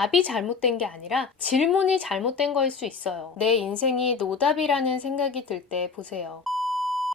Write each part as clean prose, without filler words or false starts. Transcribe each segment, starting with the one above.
답이 잘못된 게 아니라 질문이 잘못된 거일 수 있어요. 내 인생이 노답이라는 생각이 들 때 보세요.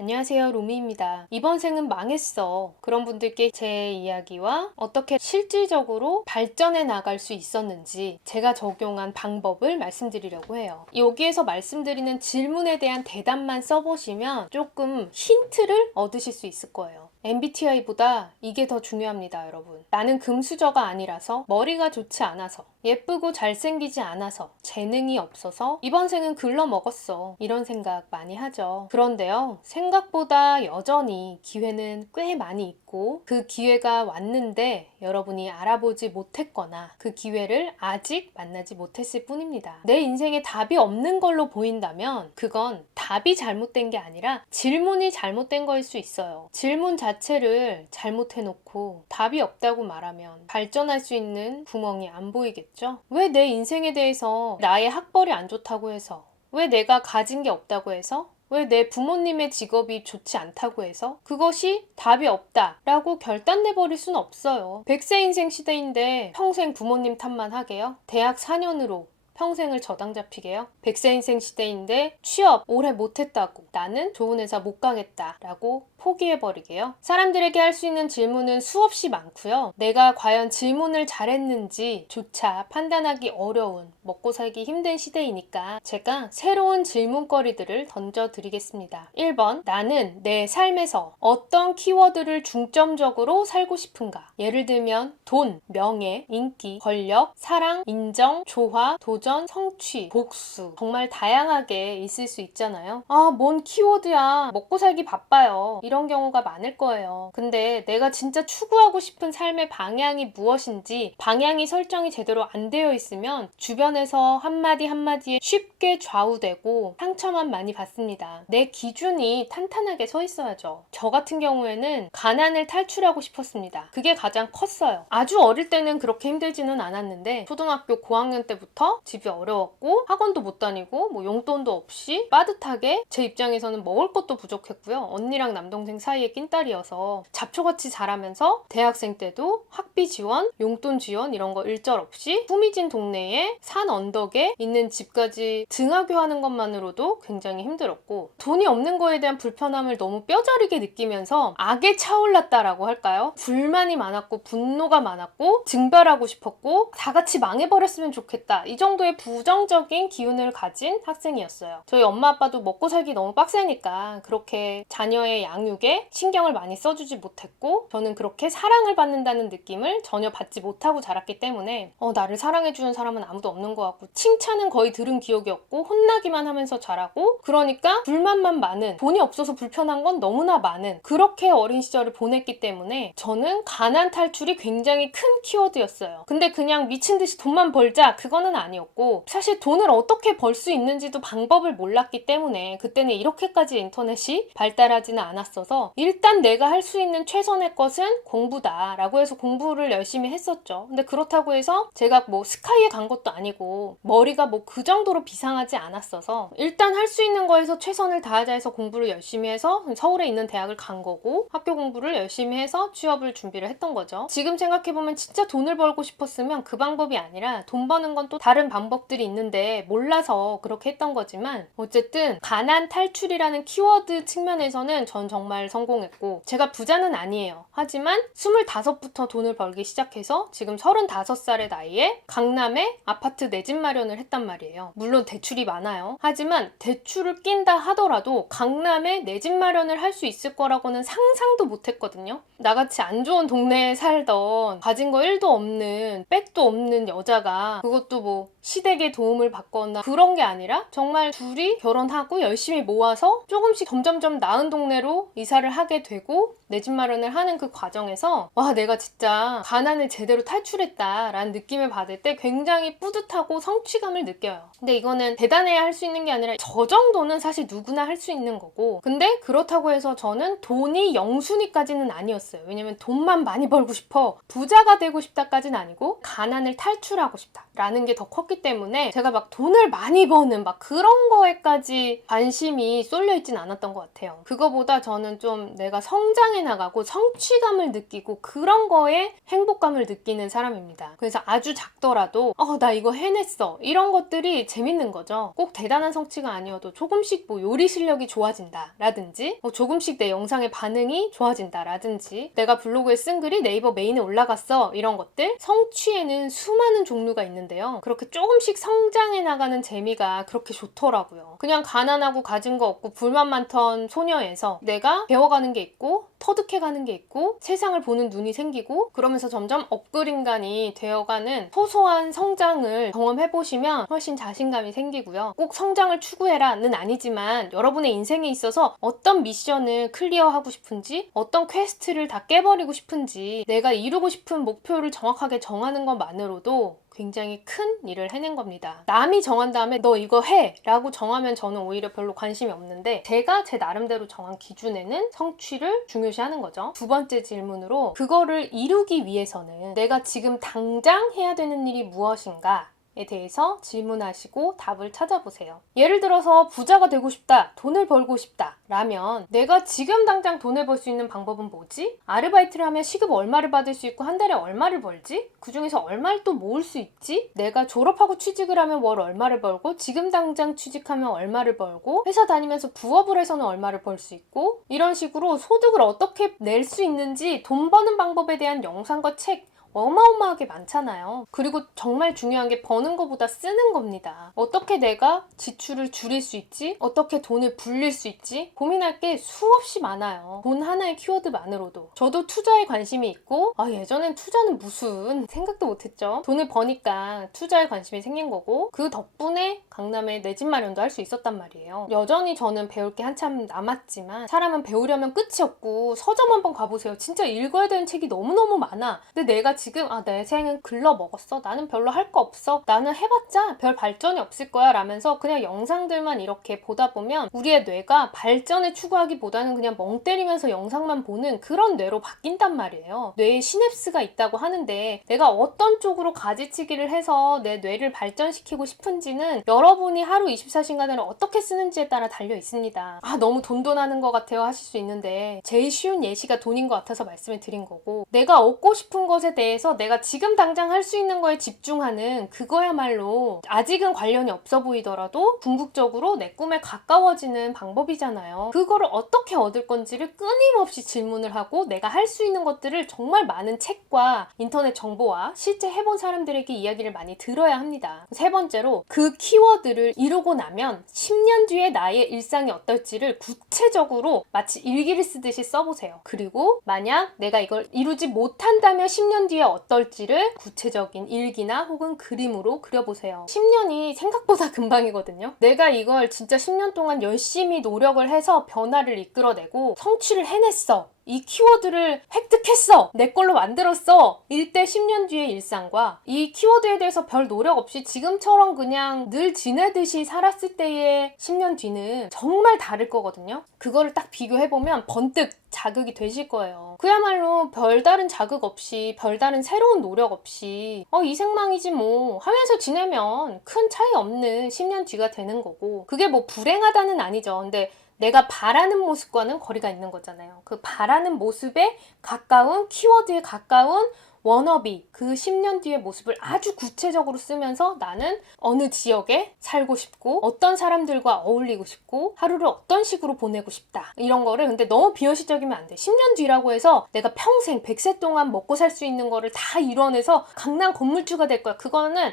안녕하세요, 로미입니다. 이번 생은 망했어. 그런 분들께 제 이야기와 어떻게 실질적으로 발전해 나갈 수 있었는지 제가 적용한 방법을 말씀드리려고 해요. 여기에서 말씀드리는 질문에 대한 대답만 써보시면 조금 힌트를 얻으실 수 있을 거예요. MBTI보다 이게 더 중요합니다, 여러분. 나는 금수저가 아니라서, 머리가 좋지 않아서, 예쁘고 잘생기지 않아서, 재능이 없어서 이번 생은 글러먹었어. 이런 생각 많이 하죠. 그런데요, 생각보다 여전히 기회는 꽤 많이 있고 그 기회가 왔는데 여러분이 알아보지 못했거나 그 기회를 아직 만나지 못했을 뿐입니다. 내 인생에 답이 없는 걸로 보인다면 그건 답이 잘못된 게 아니라 질문이 잘못된 거일 수 있어요. 질문 자체를 잘못해놓고 답이 없다고 말하면 발전할 수 있는 구멍이 안 보이겠죠? 왜 내 인생에 대해서 나의 학벌이 안 좋다고 해서, 왜 내가 가진 게 없다고 해서, 왜 내 부모님의 직업이 좋지 않다고 해서 그것이 답이 없다라고 결단내버릴 수는 없어요. 100세 인생 시대인데 평생 부모님 탓만 하게요? 대학 4년으로 평생을 저당 잡히게요? 100세 인생 시대인데 취업 오래 못했다고 나는 좋은 회사 못 가겠다라고 포기해버리게요? 사람들에게 할 수 있는 질문은 수없이 많고요. 내가 과연 질문을 잘했는지 조차 판단하기 어려운, 먹고 살기 힘든 시대이니까 제가 새로운 질문거리들을 던져드리겠습니다. 1번, 나는 내 삶에서 어떤 키워드를 중점적으로 살고 싶은가? 예를 들면 돈, 명예, 인기, 권력, 사랑, 인정, 조화, 도전, 성취, 복수, 정말 다양하게 있을 수 있잖아요. 뭔 키워드야, 먹고 살기 바빠요, 이런 경우가 많을 거예요. 근데 내가 진짜 추구하고 싶은 삶의 방향이 무엇인지 방향이 설정이 제대로 안 되어 있으면 주변에서 한마디 한마디에 쉽게 좌우되고 상처만 많이 받습니다. 내 기준이 탄탄하게 서 있어야죠. 저 같은 경우에는 가난을 탈출하고 싶었습니다. 그게 가장 컸어요. 아주 어릴 때는 그렇게 힘들지는 않았는데 초등학교 고학년 때부터 집이 어려웠고 학원도 못 다니고 용돈도 없이 빠듯하게, 제 입장에서는 먹을 것도 부족했고요. 언니랑 남동생 사이에 낀딸이어서 잡초같이 자라면서 대학생 때도 학비 지원, 용돈 지원 이런 거 일절 없이 후미진 동네에 산 언덕에 있는 집까지 등하교하는 것만으로도 굉장히 힘들었고, 돈이 없는 거에 대한 불편함을 너무 뼈저리게 느끼면서 악에 차올랐다라고 할까요? 불만이 많았고 분노가 많았고 증발하고 싶었고 다 같이 망해버렸으면 좋겠다, 이 정도의 부정적인 기운을 가진 학생이었어요. 저희 엄마 아빠도 먹고 살기 너무 빡세니까 그렇게 자녀의 양육에 신경을 많이 써주지 못했고, 저는 그렇게 사랑을 받는다는 느낌을 전혀 받지 못하고 자랐기 때문에 나를 사랑해주는 사람은 아무도 없는 것 같고 칭찬은 거의 들은 기억이 없고 혼나기만 하면서 자라고, 그러니까 불만만 많은, 돈이 없어서 불편한 건 너무나 많은, 그렇게 어린 시절을 보냈기 때문에 저는 가난 탈출이 굉장히 큰 키워드였어요. 근데 그냥 미친 듯이 돈만 벌자, 그거는 아니었고, 사실 돈을 어떻게 벌 수 있는지도 방법을 몰랐기 때문에 그때는 이렇게까지 인터넷이 발달하지는 않았어서 일단 내가 할 수 있는 최선의 것은 공부다 라고 해서 공부를 열심히 했었죠. 근데 그렇다고 해서 제가 스카이에 간 것도 아니고 머리가 그 정도로 비상하지 않았어서 일단 할 수 있는 거에서 최선을 다하자 해서 공부를 열심히 해서 서울에 있는 대학을 간 거고, 학교 공부를 열심히 해서 취업을 준비를 했던 거죠. 지금 생각해보면 진짜 돈을 벌고 싶었으면 그 방법이 아니라, 돈 버는 건 또 다른 방법들이 있는데 몰라서 그렇게 했던 거지만 어쨌든 가난 탈출이라는 키워드 측면에서는 전 정말 성공했고, 제가 부자는 아니에요. 하지만 25부터 돈을 벌기 시작해서 지금 35살의 나이에 강남에 아파트 내 집 마련을 했단 말이에요. 물론 대출이 많아요. 하지만 대출을 낀다 하더라도 강남에 내 집 마련을 할 수 있을 거라고는 상상도 못했거든요. 나같이 안 좋은 동네에 살던 가진 거 1도 없는, 백도 없는 여자가, 그것도 시댁의 도움을 받거나 그런 게 아니라 정말 둘이 결혼하고 열심히 모아서 조금씩 점점점 나은 동네로 이사를 하게 되고 내 집 마련을 하는 그 과정에서 내가 진짜 가난을 제대로 탈출했다라는 느낌을 받을 때 굉장히 뿌듯하고 성취감을 느껴요. 근데 이거는 대단해야 할 수 있는 게 아니라 저 정도는 사실 누구나 할 수 있는 거고, 근데 그렇다고 해서 저는 돈이 영순위까지는 아니었어요. 왜냐면 돈만 많이 벌고 싶어, 부자가 되고 싶다까지는 아니고 가난을 탈출하고 싶다라는 게 더 컸기 때문에 제가 막 돈을 많이 버는 막 그런 거에까지 관심이 쏠려 있진 않았던 것 같아요. 그거보다 저는 좀 내가 성장해 나가고 성취감을 느끼고 그런 거에 행복감을 느끼는 사람입니다. 그래서 아주 작더라도 나 이거 해냈어 이런 것들이 재밌는 거죠. 꼭 대단한 성취가 아니어도 조금씩 뭐 요리 실력이 좋아진다 라든지 조금씩 내 영상의 반응이 좋아진다 라든지 내가 블로그에 쓴 글이 네이버 메인에 올라갔어 이런 것들. 성취에는 수많은 종류가 있는데요. 그렇게 조금씩 성장해 나가는 재미가 그렇게 좋더라고요. 그냥 가난하고 가진 거 없고 불만 많던 소녀에서 내가 배워가는 게 있고 터득해가는 게 있고 세상을 보는 눈이 생기고 그러면서 점점 업그린간이 되어가는 소소한 성장을 경험해보시면 훨씬 자신감이 생기고요. 꼭 성장을 추구해라는 아니지만 여러분의 인생에 있어서 어떤 미션을 클리어하고 싶은지 어떤 퀘스트를 다 깨버리고 싶은지 내가 이루고 싶은 목표를 정확하게 정하는 것만으로도 굉장히 큰 일을 해낸 겁니다. 남이 정한 다음에 너 이거 해! 라고 정하면 저는 오히려 별로 관심이 없는데 제가 제 나름대로 정한 기준에는 성취를 중요시하는 거죠. 두 번째 질문으로 그거를 이루기 위해서는 내가 지금 당장 해야 되는 일이 무엇인가? 에 대해서 질문하시고 답을 찾아보세요. 예를 들어서 부자가 되고 싶다, 돈을 벌고 싶다 라면 내가 지금 당장 돈을 벌 수 있는 방법은 뭐지? 아르바이트를 하면 시급 얼마를 받을 수 있고 한 달에 얼마를 벌지? 그 중에서 얼마를 또 모을 수 있지? 내가 졸업하고 취직을 하면 월 얼마를 벌고 지금 당장 취직하면 얼마를 벌고 회사 다니면서 부업을 해서는 얼마를 벌 수 있고 이런 식으로 소득을 어떻게 낼 수 있는지 돈 버는 방법에 대한 영상과 책 어마어마하게 많잖아요. 그리고 정말 중요한 게 버는 것보다 쓰는 겁니다. 어떻게 내가 지출을 줄일 수 있지? 어떻게 돈을 불릴 수 있지? 고민할 게 수없이 많아요. 돈 하나의 키워드만으로도. 저도 투자에 관심이 있고 예전엔 투자는 무슨 생각도 못했죠. 돈을 버니까 투자에 관심이 생긴 거고 그 덕분에 강남에 내 집 마련도 할 수 있었단 말이에요. 여전히 저는 배울 게 한참 남았지만 사람은 배우려면 끝이 없고 서점 한번 가보세요. 진짜 읽어야 되는 책이 너무너무 많아. 근데 내가 지금 내 생은 글러먹었어. 나는 별로 할 거 없어. 나는 해봤자 별 발전이 없을 거야 라면서 그냥 영상들만 이렇게 보다 보면 우리의 뇌가 발전을 추구하기보다는 그냥 멍 때리면서 영상만 보는 그런 뇌로 바뀐단 말이에요. 뇌에 시냅스가 있다고 하는데 내가 어떤 쪽으로 가지치기를 해서 내 뇌를 발전시키고 싶은지는 여러분이 하루 24시간을 어떻게 쓰는지에 따라 달려 있습니다. 너무 돈돈하는 것 같아요 하실 수 있는데 제일 쉬운 예시가 돈인 것 같아서 말씀을 드린 거고 내가 얻고 싶은 것에 대해서 내가 지금 당장 할 수 있는 거에 집중하는 그거야말로 아직은 관련이 없어 보이더라도 궁극적으로 내 꿈에 가까워지는 방법이잖아요. 그거를 어떻게 얻을 건지를 끊임없이 질문을 하고 내가 할 수 있는 것들을 정말 많은 책과 인터넷 정보와 실제 해본 사람들에게 이야기를 많이 들어야 합니다. 세 번째로 그 키워드를 이루고 나면 10년 뒤에 나의 일상이 어떨지를 구체적으로 마치 일기를 쓰듯이 써보세요. 그리고 만약 내가 이걸 이루지 못한다면 10년 뒤에 어떨지를 구체적인 일기나 혹은 그림으로 그려보세요. 10년이 생각보다 금방이거든요. 내가 이걸 진짜 10년 동안 열심히 노력을 해서 변화를 이끌어내고 성취를 해냈어. 이 키워드를 획득했어! 내 걸로 만들었어! 일대 10년 뒤의 일상과 이 키워드에 대해서 별 노력 없이 지금처럼 그냥 늘 지내듯이 살았을 때의 10년 뒤는 정말 다를 거거든요. 그거를 딱 비교해보면 번뜩 자극이 되실 거예요. 그야말로 별다른 자극 없이 별다른 새로운 노력 없이 이생망이지 뭐 하면서 지내면 큰 차이 없는 10년 뒤가 되는 거고 그게 뭐 불행하다는 아니죠. 근데 내가 바라는 모습과는 거리가 있는 거잖아요. 그 바라는 모습에 가까운 키워드에 가까운 워너비 그 10년 뒤의 모습을 아주 구체적으로 쓰면서 나는 어느 지역에 살고 싶고 어떤 사람들과 어울리고 싶고 하루를 어떤 식으로 보내고 싶다 이런 거를 근데 너무 비현실적이면 안 돼. 10년 뒤라고 해서 내가 평생 100세 동안 먹고 살 수 있는 거를 다 이뤄내서 강남 건물주가 될 거야. 그거는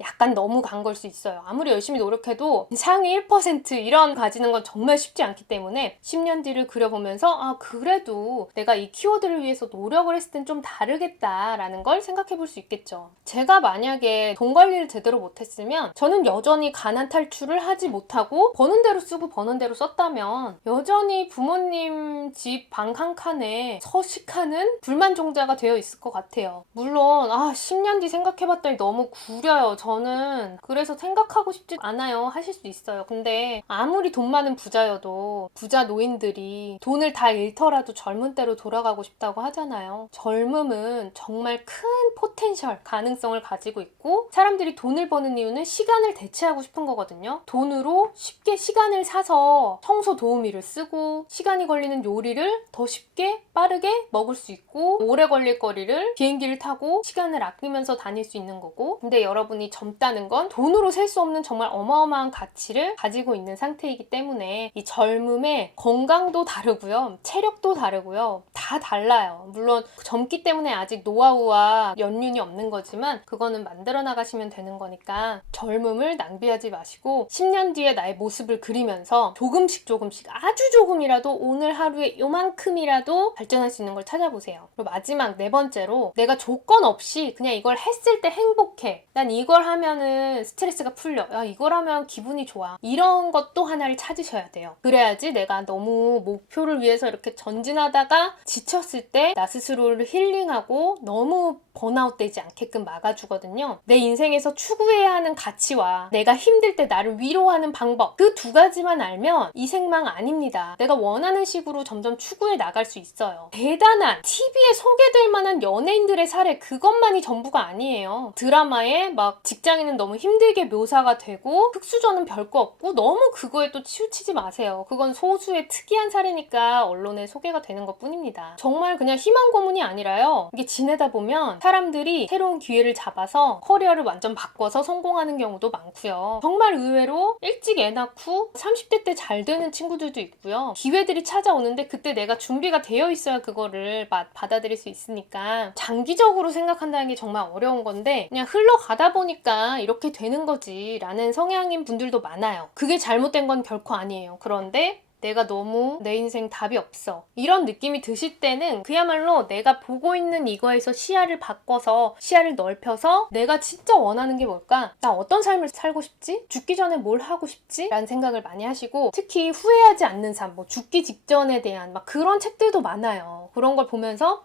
약간 너무 간 걸 수 있어요. 아무리 열심히 노력해도 상위 1% 이런 가지는 건 정말 쉽지 않기 때문에 10년 뒤를 그려보면서 그래도 내가 이 키워드를 위해서 노력을 했을 땐 좀 다르겠다 라는 걸 생각해 볼 수 있겠죠. 제가 만약에 돈 관리를 제대로 못했으면 저는 여전히 가난 탈출을 하지 못하고 버는 대로 쓰고 버는 대로 썼다면 여전히 부모님 집 방 한 칸에 서식하는 불만종자가 되어 있을 것 같아요. 물론 10년 뒤 생각해봤더니 너무 구려요. 저는 그래서 생각하고 싶지 않아요 하실 수 있어요. 근데 아무리 돈 많은 부자여도 부자 노인들이 돈을 다 잃더라도 젊은 때로 돌아가고 싶다고 하잖아요. 젊음은 정말 정말 큰 포텐셜, 가능성을 가지고 있고 사람들이 돈을 버는 이유는 시간을 대체하고 싶은 거거든요. 돈으로 쉽게 시간을 사서 청소 도우미를 쓰고 시간이 걸리는 요리를 더 쉽게 빠르게 먹을 수 있고 오래 걸릴 거리를 비행기를 타고 시간을 아끼면서 다닐 수 있는 거고 근데 여러분이 젊다는 건 돈으로 셀 수 없는 정말 어마어마한 가치를 가지고 있는 상태이기 때문에 이 젊음의 건강도 다르고요. 체력도 다르고요. 다 달라요. 물론 젊기 때문에 아직 노하우와 연륜이 없는 거지만 그거는 만들어 나가시면 되는 거니까 젊음을 낭비하지 마시고 10년 뒤에 나의 모습을 그리면서 조금씩 아주 조금이라도 오늘 하루에 요만큼이라도 발전할 수 있는 걸 찾아보세요. 그리고 마지막 네 번째로 내가 조건 없이 그냥 이걸 했을 때 행복해. 난 이걸 하면은 스트레스가 풀려. 야, 이걸 하면 기분이 좋아. 이런 것도 하나를 찾으셔야 돼요. 그래야지 내가 너무 목표를 위해서 이렇게 전진하다가 지쳤을 때 나 스스로를 힐링하고 너무 번아웃 되지 않게끔 막아주거든요. 내 인생에서 추구해야 하는 가치와 내가 힘들 때 나를 위로하는 방법 그 두 가지만 알면 이 생망 아닙니다. 내가 원하는 식으로 점점 추구해 나갈 수 있어요. 대단한 TV에 소개될 만한 연예인들의 사례 그것만이 전부가 아니에요. 드라마에 막 직장인은 너무 힘들게 묘사가 되고 흑수저는 별거 없고 너무 그거에 또 치우치지 마세요. 그건 소수의 특이한 사례니까 언론에 소개가 되는 것 뿐입니다. 정말 그냥 희망 고문이 아니라요. 이게 지내다 보면 사람들이 새로운 기회를 잡아서 커리어를 완전 바꿔서 성공하는 경우도 많고요. 정말 의외로 일찍 애 낳고 30대 때 잘 되는 친구들도 있고요. 기회들이 찾아오는데 그때 내가 준비가 되어 있어야 그거를 받아들일 수 있으니까 장기적으로 생각한다는 게 정말 어려운 건데 그냥 흘러가다 보니까 이렇게 되는 거지 라는 성향인 분들도 많아요. 그게 잘못된 건 결코 아니에요. 그런데 내가 너무 내 인생 답이 없어. 이런 느낌이 드실 때는 그야말로 내가 보고 있는 이거에서 시야를 바꿔서 시야를 넓혀서 내가 진짜 원하는 게 뭘까? 나 어떤 삶을 살고 싶지? 죽기 전에 뭘 하고 싶지? 라는 생각을 많이 하시고 특히 후회하지 않는 삶, 뭐 죽기 직전에 대한 막 그런 책들도 많아요. 그런 걸 보면서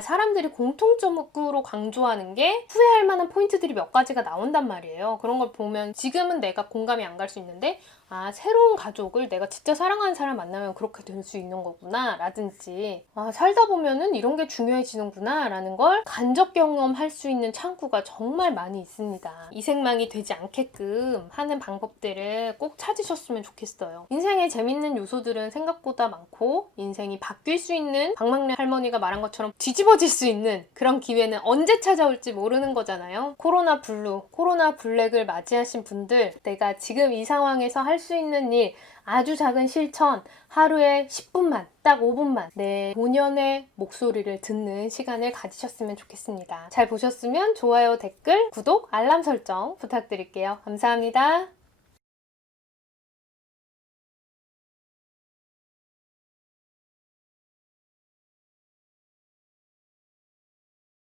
사람들이 공통적으로 강조하는 게 후회할 만한 포인트들이 몇 가지가 나온단 말이에요. 그런 걸 보면 지금은 내가 공감이 안 갈 수 있는데 새로운 가족을 내가 진짜 사랑하는 사람 만나면 그렇게 될 수 있는 거구나 라든지 살다 보면은 이런 게 중요해지는구나 라는 걸 간접 경험할 수 있는 창구가 정말 많이 있습니다. 이 생망이 되지 않게끔 하는 방법들을 꼭 찾으셨으면 좋겠어요. 인생에 재밌는 요소들은 생각보다 많고 인생이 바뀔 수 있는 박막래 할머니가 말한 것처럼 뒤집어질 수 있는 그런 기회는 언제 찾아올지 모르는 거잖아요. 코로나 블루, 코로나 블랙을 맞이하신 분들 내가 지금 이 상황에서 할 수 있는 일 아주 작은 실천 하루에 10분만 딱 5분만 내 본연의 목소리를 듣는 시간을 가지셨으면 좋겠습니다. 잘 보셨으면 좋아요, 댓글, 구독, 알람 설정 부탁드릴게요. 감사합니다.